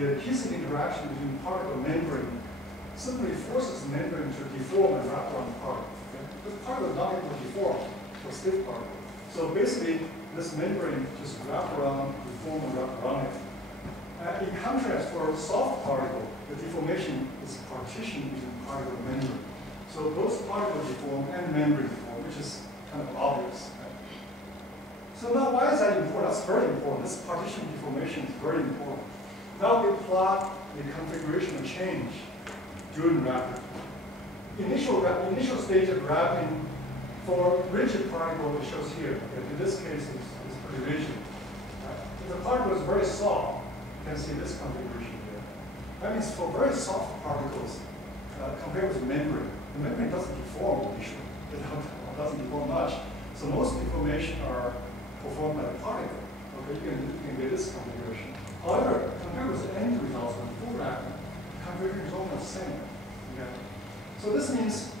the adhesive interaction between particle and membrane simply forces the membrane to deform and wrap around the particle. Okay? The particle is not able to deform for stiff particle. So basically, this membrane just wrap around, deform, and wrap around it. In contrast, for a soft particle, the deformation is partitioned between particle and membrane. So both particle deform and membrane deform, which is kind of obvious. Right? So now, why is that important? That's very important. This partition deformation is very important. Now we plot the configuration change during wrapping. Initial stage of wrapping for rigid particle, it shows here. Okay? In this case, it's pretty rigid. Right? If the particle is very soft, you can see this configuration here. That means for very soft particles, compared with the membrane doesn't deform initially. It doesn't deform much. So most deformation are performed by the particle. Okay, you can get this configuration. However, compared with the end results of full wrapping, the configuration is almost the same. Okay? So this means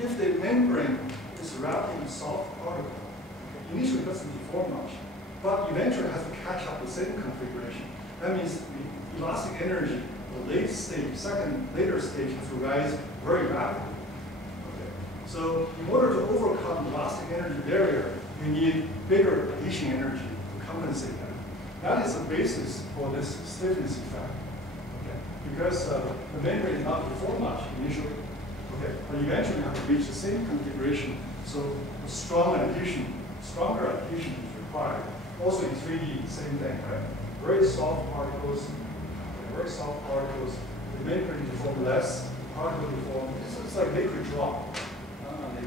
if the membrane is wrapping a soft particle, okay, initially it doesn't deform much, but eventually it has to catch up the same configuration. That means the elastic energy, the later stage has to rise very rapidly. Okay. So in order to overcome the elastic energy barrier, you need bigger adhesion energy to compensate that. That is the basis for this stiffness effect. Okay. Because the membrane is not deformed much initially. Okay. But eventually you have to reach the same configuration. So a stronger adhesion is required. Also in 3D, same thing, right? Very soft particles, the membrane deform less, particle deform. It's like liquid drop on the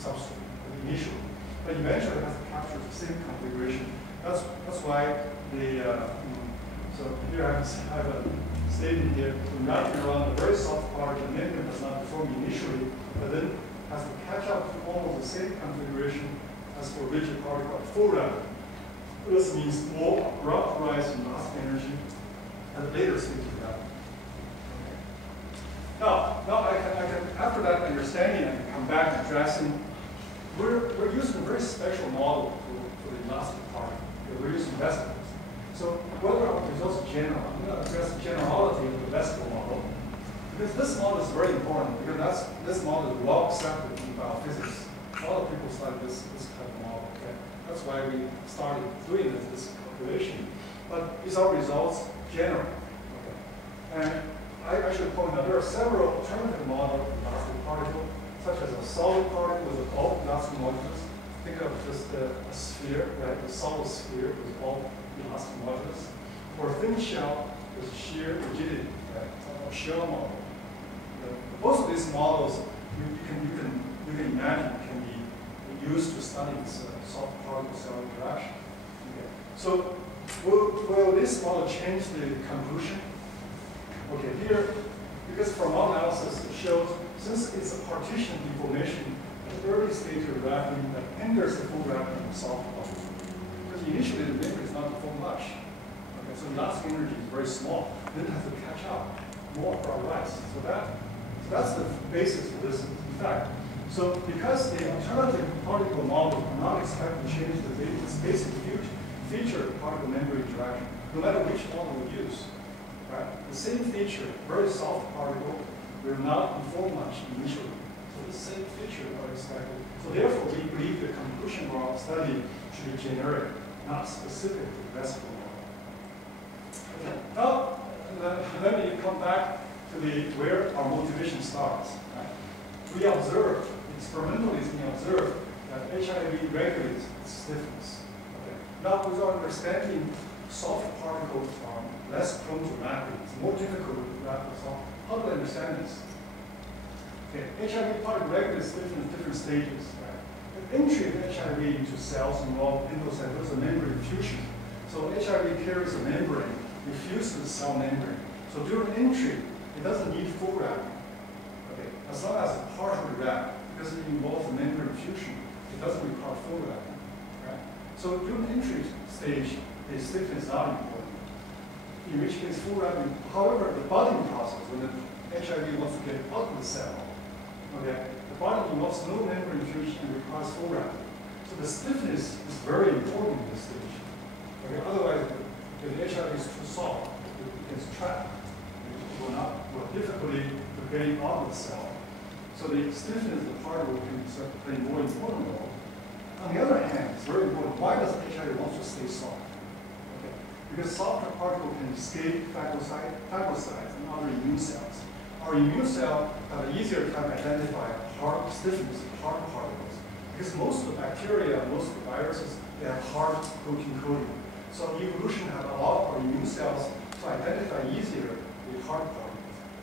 substrate initially. But eventually it has to capture the same configuration. That's why so here I have a statement here, when wrapping around a very soft particle, the membrane does not deform initially, but then has to catch up to almost the same configuration as for rigid particle at full wrapping. This means more abrupt rise in elastic energy at a later stage of wrapping. Okay. Now I can, after that understanding, I can come back to addressing. We're using a very special model for the elastic particle. We're using vesicles. So whether our results are general, I'm going to address the generality of the vesicle model, because this model is very important, because this model is well accepted in biophysics. A lot of people study this type of model. Okay? That's why we started doing this calculation. But is our results general? Okay. And I should point out there are several alternative models of the elastic particle, such as a solid particle with all elastic modulus. Think of just a sphere, right? A solid sphere with all elastic modulus, or a thin shell with shear rigidity, right? A shell model. Both of these models you can imagine can be used to study this soft particle cell interaction. Okay. So will this model change the conclusion? Okay, here, because from our analysis it shows, since it's a partition deformation at the early stage of wrapping that hinders the full wrapping of soft particle. Because initially the membrane is not deformed much. Okay, so the elastic energy is very small. Then it has to catch up more for our rise. So that's the basis for this effect. So because the alternative particle model are not expected to change this basic feature of particle membrane interaction, no matter which model we use. Right? The same feature, very soft particle, will not deform much initially. So the same feature are expected. So therefore, we believe the conclusion of our study should be generic, not specific to the vesicle model. Okay. Now, let me come back to where our motivation starts. Right? We observed, experimentally we observed, that HIV regulates its stiffness. Okay. Now, with our understanding, soft particles are less prone to wrapping. It's more difficult to wrap the soft. How do I understand this? Okay, HIV particle regulates stiffness in different stages. Right? The entry of HIV into cells involves endocytosis membrane fusion. So HIV carries a membrane, refused to the cell membrane. So during entry, it doesn't need full wrapping. Okay, as long as it's partially wrapped, because it involves a membrane fusion, it doesn't require full wrapping. Right? So during the entry stage, the stiffness is not important. In which case, full wrapping. However, the budding process, when the HIV wants to get out of the cell, okay, the budding involves no membrane fusion and requires full wrapping. So the stiffness is very important in this stage. Okay, otherwise, if the HIV is too soft, it can getting out of the cell. So the stiffness of the particle can play a more important role. On the other hand, it's very important. Why does HIV want to stay soft? Okay. Because softer particle can escape phagocytes and other immune cells. Our immune cell have an easier time identify hard stiffness of hard particles. Because most of the bacteria, most of the viruses, they have hard protein coating. So evolution has allowed our immune cells to identify easier the hard particles.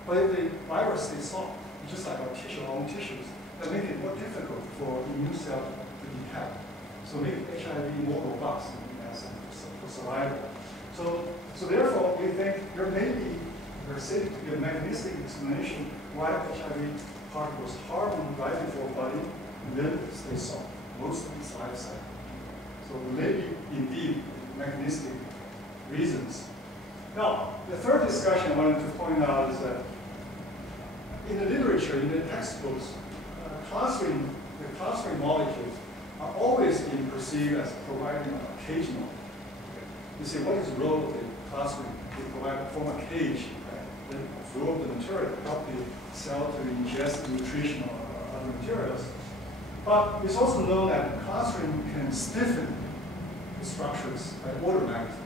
But if the virus stays soft, just like our own tissues, that make it more difficult for immune cells to detect. So make HIV more robust in essence for survival. So therefore, we think there may be a mechanistic explanation why HIV particles harden right before body and then stay soft most of its life cycle. So there may be indeed mechanistic reasons. Now, the third discussion I wanted to point out is that in the literature, in the textbooks, the class-ring molecules are always being perceived as providing occasional. You say, what is the role of the class-ring? They provide form a cage that absorb the material, help the cell to ingest nutrition or other materials. But it's also known that the class-ring can stiffen the structures by order of magnitude.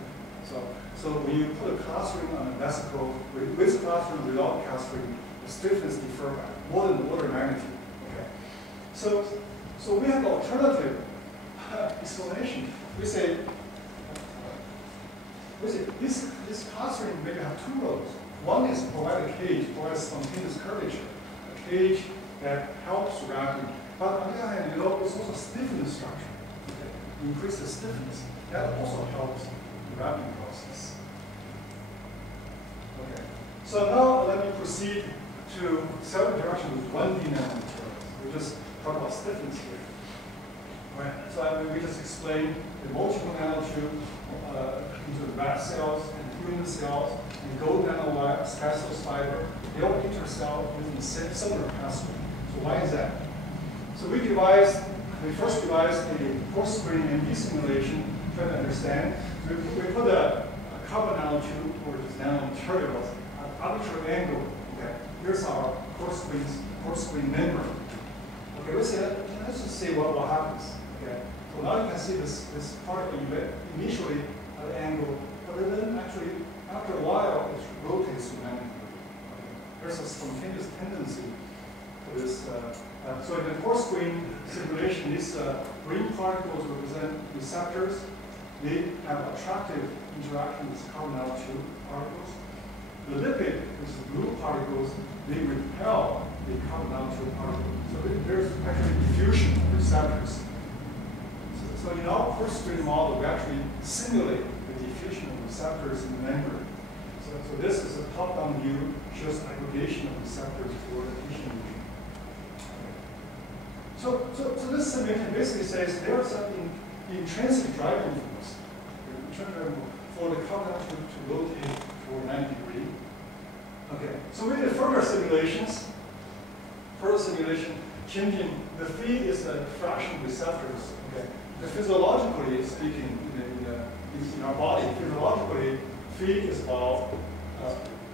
So when you put a class-ring on a vesicle with class-ring, without class-ring, the stiffness differs by more than order of magnitude. Okay. So we have an alternative explanation. We say this class-ring maybe have two roles. One is provide a cage, provide spontaneous curvature, a cage that helps wrapping. But on the other hand, it's also stiffen the structure. Okay. Increase the stiffness. That also helps the wrapping process. Okay. So now let me proceed to cell interaction with 1D nanomaterials. We just talk about stiffness here. Right. So we just explained the multiple nanotube into the rat cells and human cells and gold nanowire, spacellose fiber. They all intercell within the similar pathway. So why is that? So we first devised a post-screen MD simulation to try to understand. So we put a carbon nanotube or just nanomaterials at arbitrary angle. Okay. Here's our post-screen membrane. Okay, let's just see what happens. Okay. So now you can see this particle initially at an angle, but then actually after a while it rotates dramatically. Okay. There's a spontaneous tendency to this. So in the post-screen simulation, these green particles represent receptors. They have attractive interaction with carbon nanotube particles. The lipid, which is blue particles, they repel the carbon nanotube particles. So there's actually diffusion of receptors. So in our post-screen model, we actually simulate the diffusion of receptors in the membrane. So this is a top-down view, shows aggregation of receptors toward the tissue region. So this simulation basically says there is an intrinsic driving force for the carbon nanotube to rotate for 90 degrees. Okay, so we did further simulations. Changing the phi is the fraction of receptors. Okay, physiologically speaking, in our body, physiologically, phi is about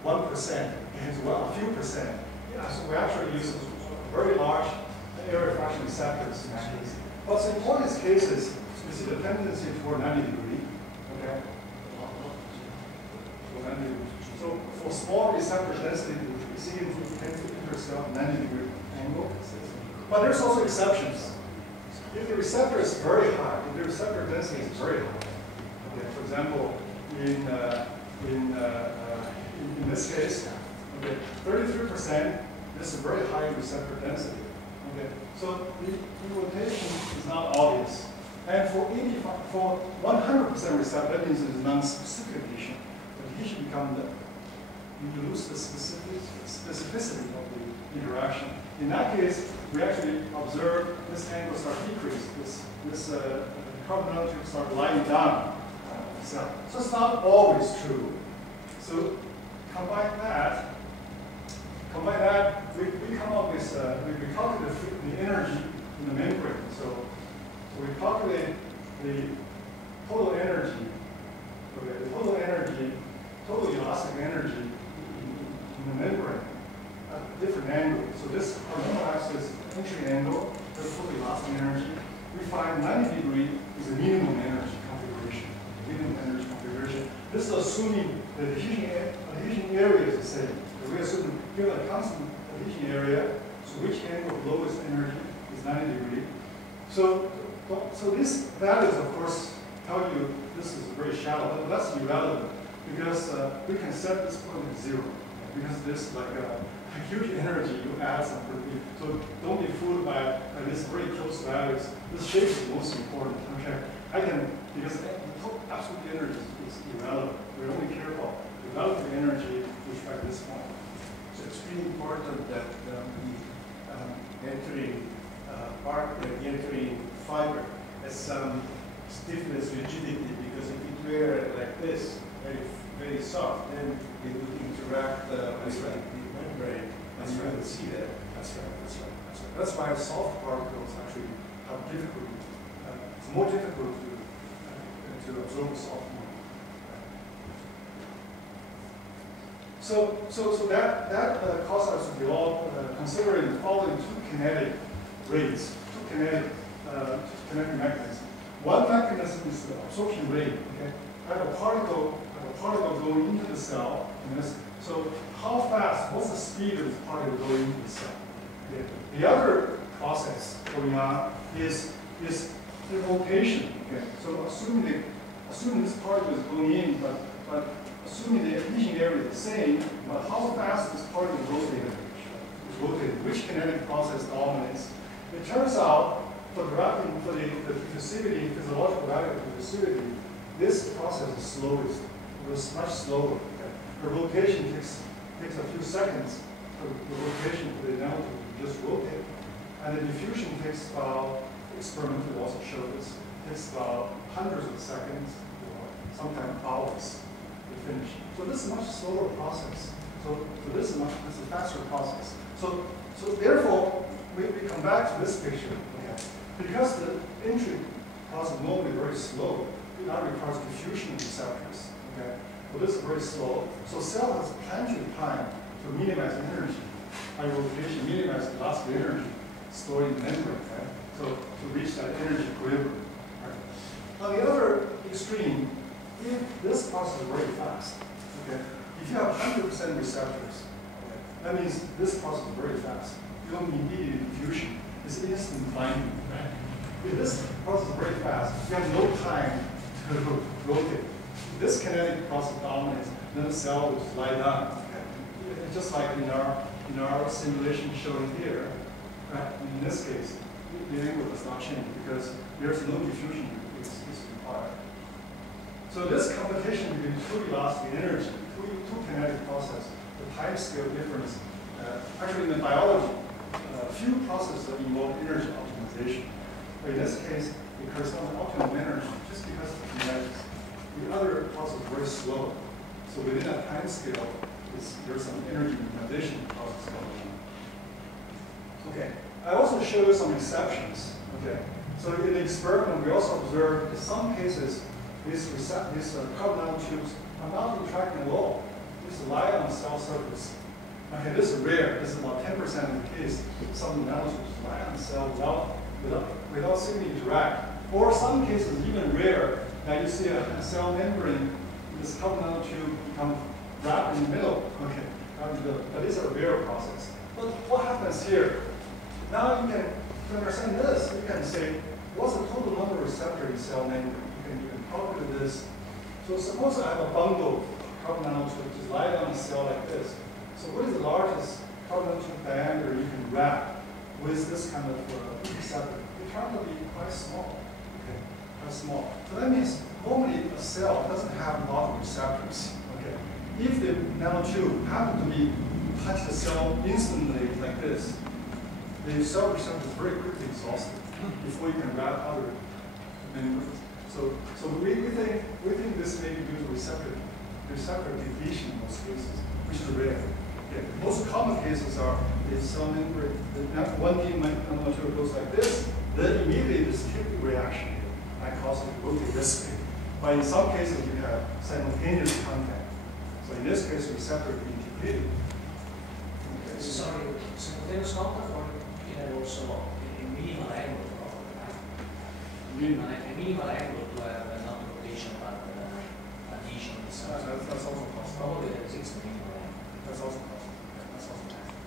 1%, and well, a few percent. Yeah, so we actually use a very large area fraction receptors in that case. But in all these cases, we see the tendency toward 90 degrees. Okay. So for small receptor density, we see it tends to intercell 90 degree angle. But there's also exceptions. If the receptor is very high, if the receptor density is very high, okay, for example, in this case, okay, 33%, this is very high receptor density. Okay, so the rotation is not obvious. And for 100% receptor, that means it is non-specific adhesion. The adhesion becomes you lose the specificity of the interaction. In that case, we actually observe this angle start decrease. This carbon nanotube start lying down. So it's not always true. So combine that, we come up with, we calculate the energy in the membrane. So we calculate the total energy, okay, the total elastic energy in the membrane at different So this normal axis entry angle, the fully lasting energy. We find 90 degree is the minimum energy configuration. Minimum energy configuration. This is assuming the adhesion area is the same. So we assume here a constant adhesion area. So which angle of lowest energy is 90 degree. So these values, of course, tell you this is very shallow, but that's irrelevant because we can set this point at 0 because this like a huge energy you add some pretty. So don't be fooled by these very close values. This shape is the most important. Okay, I can because the absolute energy is irrelevant. We only care about the relative energy with respect to this point. So it's really important that the entering entering fiber has some stiffness, rigidity, because if it were like this, very soft, then it would interact with the membrane, and you would see that. That's right. That's why soft particles actually have difficulty. It's more difficult to absorb soft particles. So that caused us to develop considering the following two kinetic rates, two kinetic mechanisms. One mechanism is the absorption rate. Okay, I have a particle going into the cell. So how fast? What's the speed of the particle going into the cell? Okay. The other process going on is the rotation. Okay, so assuming this particle is going in, but assuming the adhesion area is the same, but how fast this particle is rotated, which kinetic process dominates? It turns out for the diffusivity, physiological value of diffusivity, this process is slowest. It was much slower. Okay. The rotation takes a few seconds for the rotation for the nanotube to just rotate. And the diffusion takes about, experimentally also showed this, takes about hundreds of seconds or sometimes hours to finish. So this is a much slower process. So this is a faster process. So therefore, we come back to this picture. Okay. Because the entry process is normally very slow, it now requires diffusion of receptors. Okay. So this is very slow. So cell has plenty of time to minimize energy by rotation, minimize the loss of energy stored in the membrane. Okay. So to reach that energy equilibrium. Right. On the other extreme, if this process is very fast, okay, if you have 100% receptors, okay, that means this process is very fast. You don't need immediate diffusion. It's instant binding. Right? If this process is very fast, you have no time to rotate. If this kinetic process dominates, then the cell will just lie down. Okay? It's just like in our simulation shown here. Right? In this case, the angle does not change because there's no diffusion is required. So this computation between two velocity energy, two kinetic process, the time scale difference, actually in the biology, few processes that involve energy optimization. But in this case, it corresponds to optimum energy just because of the kinetics. The other process is very slow. So within that time scale, there's some energy optimization process going on. Okay. I also show you some exceptions. Okay. So in the experiment, we also observed in some cases these carbon nanotubes are not retracting at all. Just lie on the cell surface. Okay, this is rare. This is about 10% of the case. Some nanotubes lie on the cell without seeming to interact. Or some cases, even rare, that you see a cell membrane, this carbon nanotube become wrapped in the middle. Okay, wrapped in the middle. But it's a rare process. But what happens here? Now you can, to understand this, you can say, what's the total number of receptors in cell membrane? You can calculate this. So suppose I have a bundle of carbon nanotubes just lie on a cell like this. So what is the largest carbon nanotube diameter you can wrap with this kind of receptor? It turns out to be quite small. Okay, quite small. So that means normally a cell doesn't have a lot of receptors. Okay, if the nanotube happen to be touch the cell instantly like this, the cell receptor is very quickly exhausted before you can wrap other membranes. So we think this may be due to receptor depletion in most cases, which is rare. Okay. Most common cases are the cell membrane, one nanotube goes like this, then immediately this chemical reaction that causes it to rotate this way. But in some cases you have simultaneous contact. So in this case, receptor being depleted. Okay. Sorry, simultaneous contact, or you have also a minimal angle? Minimal angle to have not rotation but addition. That's also possible. Probably there exists a minimal angle. That's also possible. That's also possible.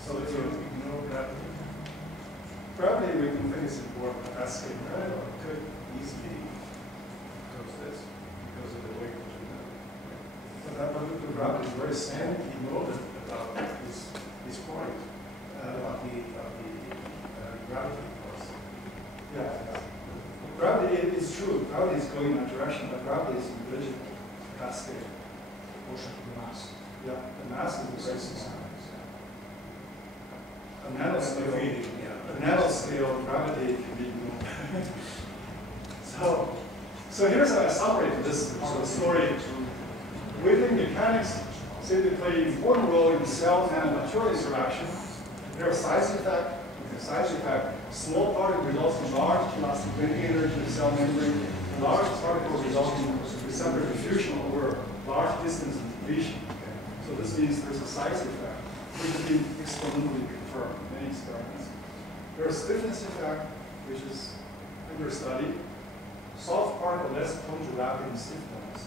So So it's you ignore gravity. gravity we can think is important at that scale, right? It could easily cause this because of the way that you know. But the gravity is very small. And he noted about this point about the gravity force. Yeah. Gravity is true. Gravity is going in that direction, but gravity is invisible at that scale. Proportion to the mass. Yeah, the mass is very small. A nanoscale gravity can be ignored. So here's a summary to this part of the story. Within mechanics, simply play an important role in cell nanomaterial interaction. There are size effect. Small particle results in large elastic bending energy in the cell membrane. Large particle results in receptor diffusion over large distance and deletion. So this means there's a size effect, which has been experimentally confirmed in many experiments. There's stiffness effect, which is under study. Soft particle less prone to rapid and stiff noise.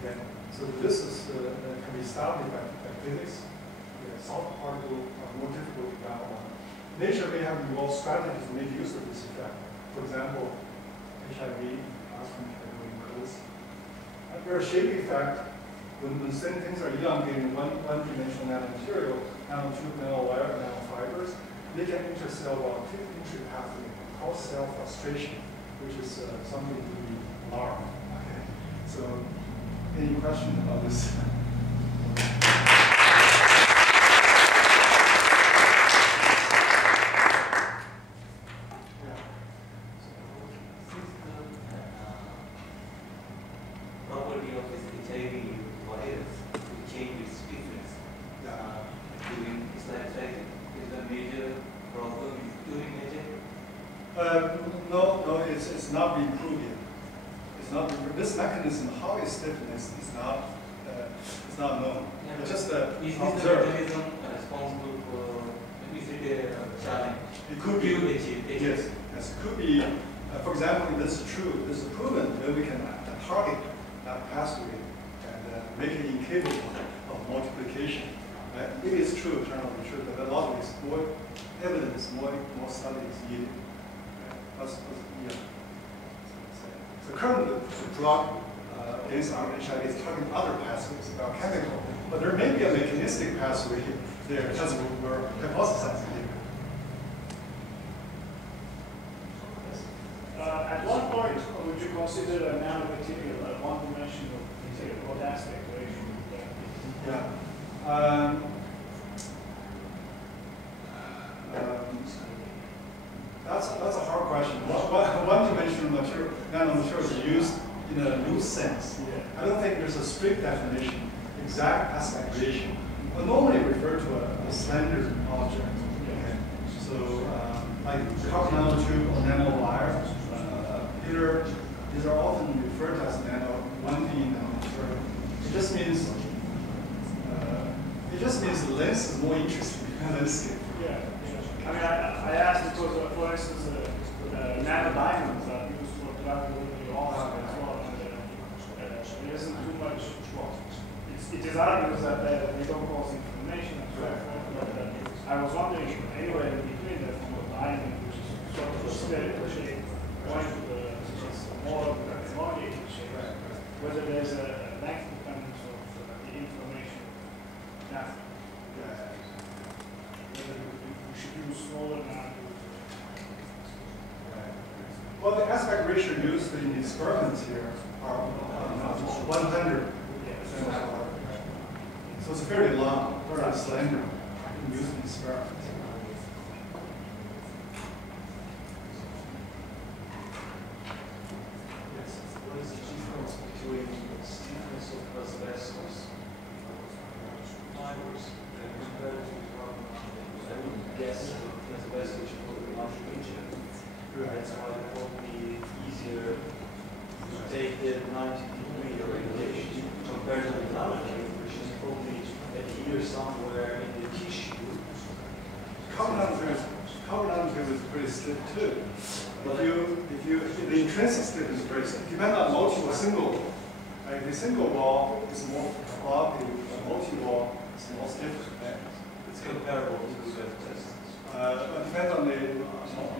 Okay, so this is can be studied by physics. Soft particles are more difficult to battle on. Nature may have evolved strategies to make use of this effect. For example, HIV, plasma codes. There's a shape effect. When things are elongated in one-dimensional nanomaterial, nanotube, nanowire, nanofibers, they can enter cell while entry pathway called cell frustration, which is something to be alarmed. Okay. So, any questions about this? Property of this HIV virus will change its stiffness during its life cycle. Is the major problem during HIV? No, it's not been proved yet. It's not been proved. This mechanism, how it stiffness, is not known. Yeah, It's just is this the observed. mechanism responsible for? Is it a challenge? It could be. HIV? Yes, it could be. For example, if this is true, this is proven that we can target that pathway and make it incapable of multiplication. Right? If it's true, it turns out to be true, but a lot of it's more evidence, more studies needed. Yeah. So currently, the drug against HIV is targeting other pathways, biochemical, but there may be a mechanistic pathway there. That's what we're hypothesizing here. At what point would you consider a nanomaterial a one-dimensional material? What aspect where you should Yeah. That's a hard question. One-dimensional material, nanomaterial is used in a loose sense. I don't think there's a strict definition, exact aspect ratio. But normally refer to a slender object. Okay. So like carbon nanotube or nanowire, these are often referred to as nano 1D nanomaterial. It just means the length is more interesting than the scale. Yeah. I mean, I asked because, for instance, nanodiamonds are used for drug delivery also as well. And there isn't too much. It is argued that they don't cause inflammation and so forth. But I was wondering, anywhere in between that from a diamond, which is sort of a spherical shape, going to the more elongated shape, whether there's a length dependence of the inflammation path. Whether we should use smaller nanotubes. Well, the aspect ratio used in the experiments here are 100. So it's fairly long, very slender, used in experiments. What is the difference between the stiffness of asbestos fibers and compared to I would guess that asbestos is probably much richer. That's why it would be easier to take the 90-degree orientation compared to the nanotube, which is probably adhere somewhere in the tissue. stiff too. The intrinsic stiffness is very stiff. Depends on multi or single wall. Right? The single wall is more floppy, the multi-wall is more stiff. Right? It's comparable to the test. It depends on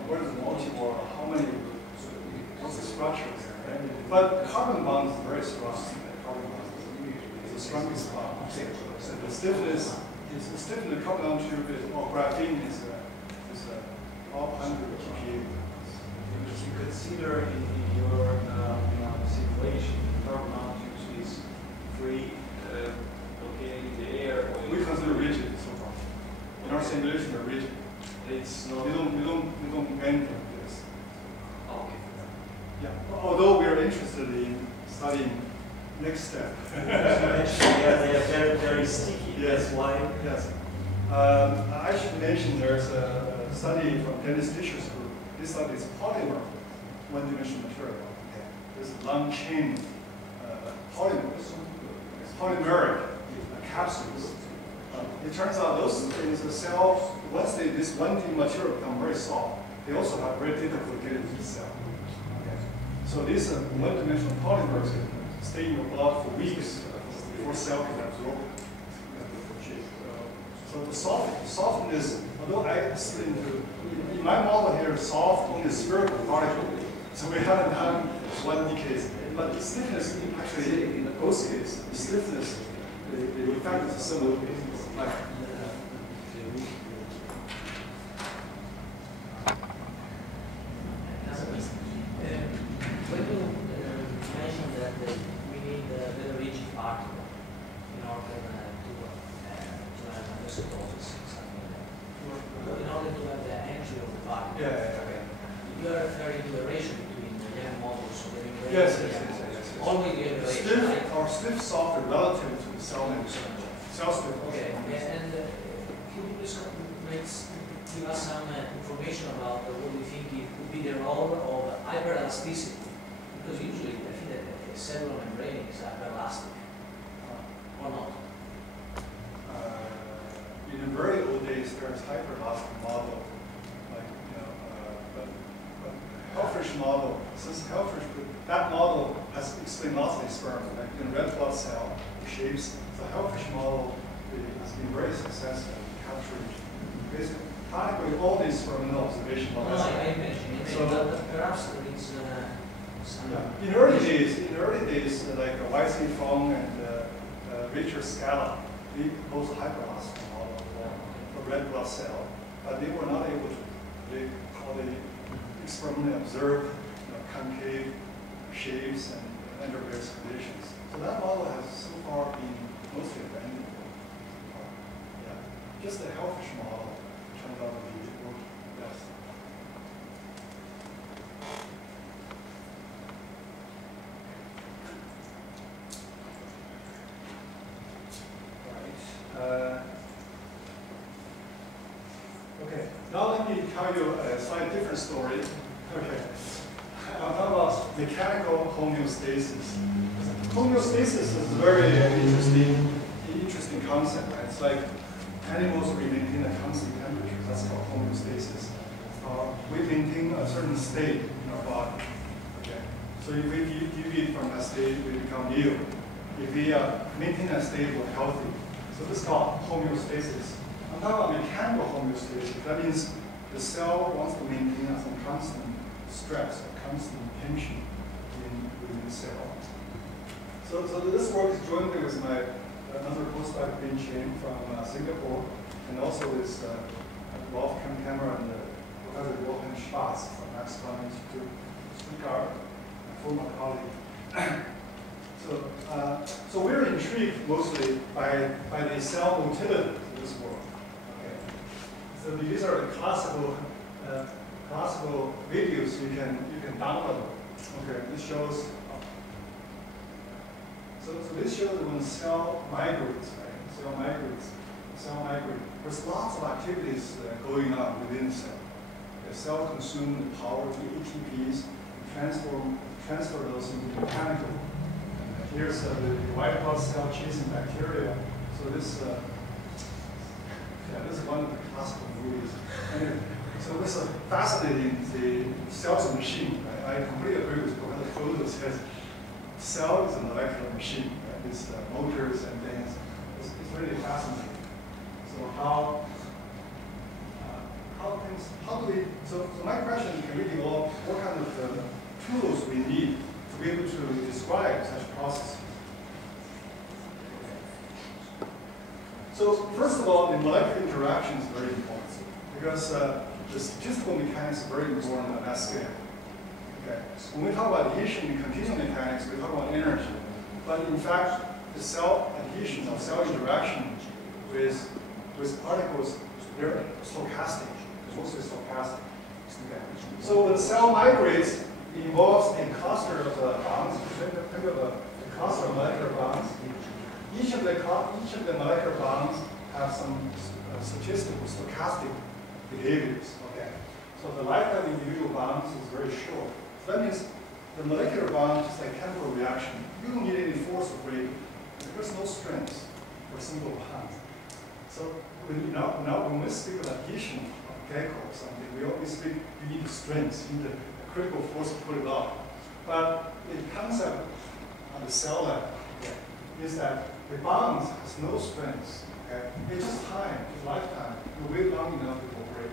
what is the multi-wall, how many, what's the structure there, right? But carbon bond is very strong. Carbon bond is the strongest bond. So the stiffness coming down to graphene is all 100 kPa. Because you consider in your simulation, carbon nanotubes is free, located in the air. We consider rigid so far. In our simulation, we're rigid. It's not. We don't bend like this. Okay. Yeah. Although we are interested in studying next step. Yeah, they are very, very sticky. Yes. That's why. Yes. I should mention there's a study from Dennis Fisher's group. This study is polymer, one-dimensional material. There's a long chain polymeric capsules. It turns out those things, the cell, once this one-D material become very soft, they also have very difficult to get into the cell. Okay. So these one-dimensional polymers can stay in your blood for weeks before cell can absorb it. So the softness, although I split into, in my model here, soft only spherical particle. So we haven't done 1D case. But the stiffness, actually, in both cases, the stiffness, the effect is similar. Like, when you mentioned that we need a very rigid particle in order to have an isotosis, something like that. In order to have the entry of the particle. yeah. You are referring to the ratio between the Young models of the membrane. Yes. Only the ratio, right? Stiff or stiff soft are relative to the cell membrane. Cell stiff. Okay, and could you please give us some information about what you think it could be the role of hyperelasticity? Because usually I think that a cellular membrane is hyperelastic, or not? In the very old days, there's hyperelastic model, like but Helfrich model. Since Helfrich, that model has explained lots of experiments, like in red blood cell shapes. The Helfrich model has been very successful in capturing basically practically all these experimental observations. No, I imagine. So perhaps there is some. In early days, like YC Fong and Richard Scala, they proposed a hyperelastic model for red blood cell, but they were not able to predict how they experimentally observe concave shapes and under various conditions. So that model has so far been mostly abandoned. Just the Helfrich model turned out to be working best. Okay, now let me tell you a slightly different story. Okay, I'll talk about mechanical homeostasis. Homeostasis is a very interesting concept. Right? It's like animals maintain a constant temperature. That's called homeostasis. We maintain a certain state in our body. Okay, so if we deviate from that state, we become ill. If we maintain that state, we're healthy. So this is called homeostasis. I'm talking about mechanical homeostasis. That means the cell wants to maintain some constant stress or constant tension within the cell. So this work is jointly with another postdoc, Bin Chen from Singapore, and also with Rolf Kammkammer and Professor Johann Schwarz from Max Planck Institute, Stuttgart, a former colleague. So we're intrigued mostly by the cell motility of this work. Okay. So these are the classical videos you can download. Okay, this shows. So this shows when cell migrates, right? Cell migrates. There's lots of activities going on within the cell. The cell consumes the power to ATPs and transfer those into mechanical. Here's the white blood cell chasing bacteria. So this is one of the classical movies. Anyway, So this is fascinating, the cells and machine. Right? I completely agree with Professor Pugno says cell is a molecular machine. Right? It's motors and things. It's really fascinating. So how do we, so my question is, can we develop what kind of tools we need to be able to describe such a process? So first of all, the molecular interaction is very important because the statistical mechanics is very important at that scale. Okay. When we talk about adhesion in continuum mechanics, we talk about energy. But in fact, the cell adhesion or cell interaction with particles, they're stochastic. They're mostly stochastic. Okay. So when the cell migrates, it involves a cluster of bonds. Think of a cluster of molecular bonds. Each of the molecular bonds have some statistical, stochastic behaviors. Okay. So the lifetime of individual bonds is very short. So that means the molecular bond is like chemical reaction. You don't need any force or braking. There's no strength for a single bond. So when we speak of adhesion of gecko or something, we always speak you need strength, you need a critical force to put it off. But the concept on the cell level is that the bonds has no strength. Okay? It's just time, it's lifetime. You wait long enough it will break.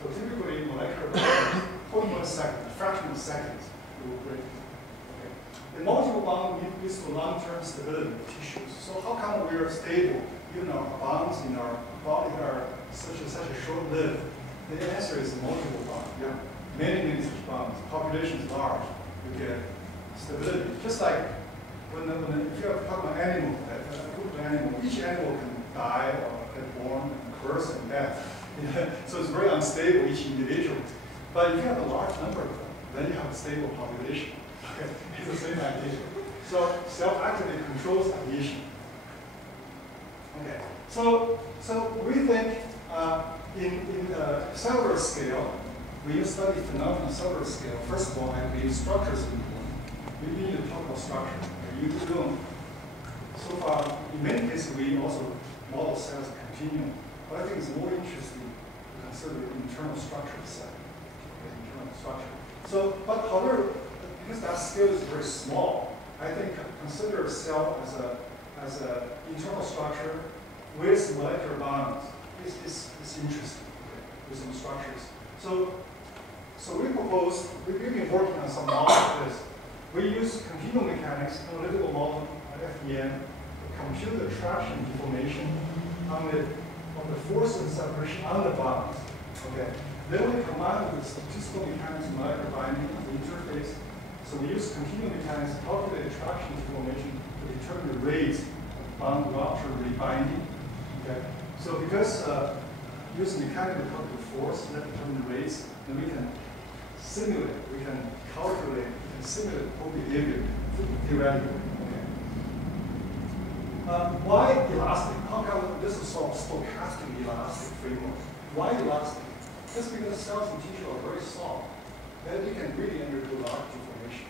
So typically molecular bonds, 0.1 second, a fraction of seconds, it will break. Okay? The multiple bond leads to long-term stability of tissues. So how come we are stable? Even our bonds in our body are such a short-lived. The answer is multiple bonds. Yeah. Many such bonds. Population is large. You get stability. Just like if you talk about animal, a group of animals, each animal can die or get born, birth, and death. So it's very unstable, each individual. But if you have a large number of them, then you have a stable population. Okay? It's the same idea. So self-activity controls adhesion. Okay. So we think in cellular scale, when you study phenomena on cellular scale, first of all, I believe structures are important. We need to talk about structure. You don't. So far, in many cases, we also model cells continuum. But I think it's more interesting to consider the internal structure of the cell. Okay, internal structure. So, but however, because that scale is very small, I think consider a cell as a internal structure with molecular bonds is interesting, okay, with some structures. So we propose, we've been working on some models of this. We use continuum mechanics, analytical model, FEM, to compute the traction deformation on the force and separation on the bonds. Okay. Then we combine with statistical mechanics and molecular binding on the interface. So we use continuum mechanics to calculate the traction deformation to determine the rates of bond rupture rebinding. Okay. So because using mechanical calculate force that determine the rates, then we can simulate, we can calculate, we can simulate the whole behavior theoretically. Okay. Why elastic? How come this is sort of stochastic elastic framework? Why elastic? Just because cells and tissue are very soft, then they can really undergo large deformation.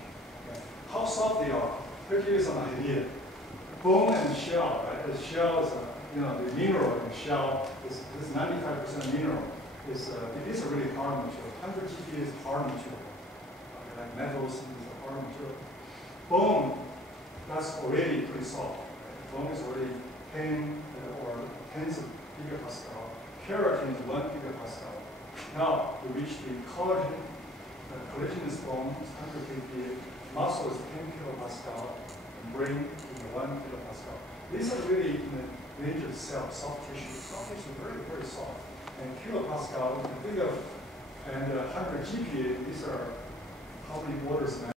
Okay. How soft they are? Let me give you some idea. Bone and shell, right? The shell is the mineral in the shell is 95% mineral. It is a really hard material. 100 GPa is hard material. Okay, like metals is a hard material. Bone, that's already pretty soft. Right? Bone is already 10 or tens of gigapascal. Keratin is 1 gigapascal. Now we reach the collagen. The collagenous bone is 100 GPa. Muscle is 10 kilopascal. And brain is 1 kilopascal. These are really in the range of cells, soft tissue. Soft tissue is very, very soft. And kilopascal, you can think of, and 100 GPa, these are how many orders of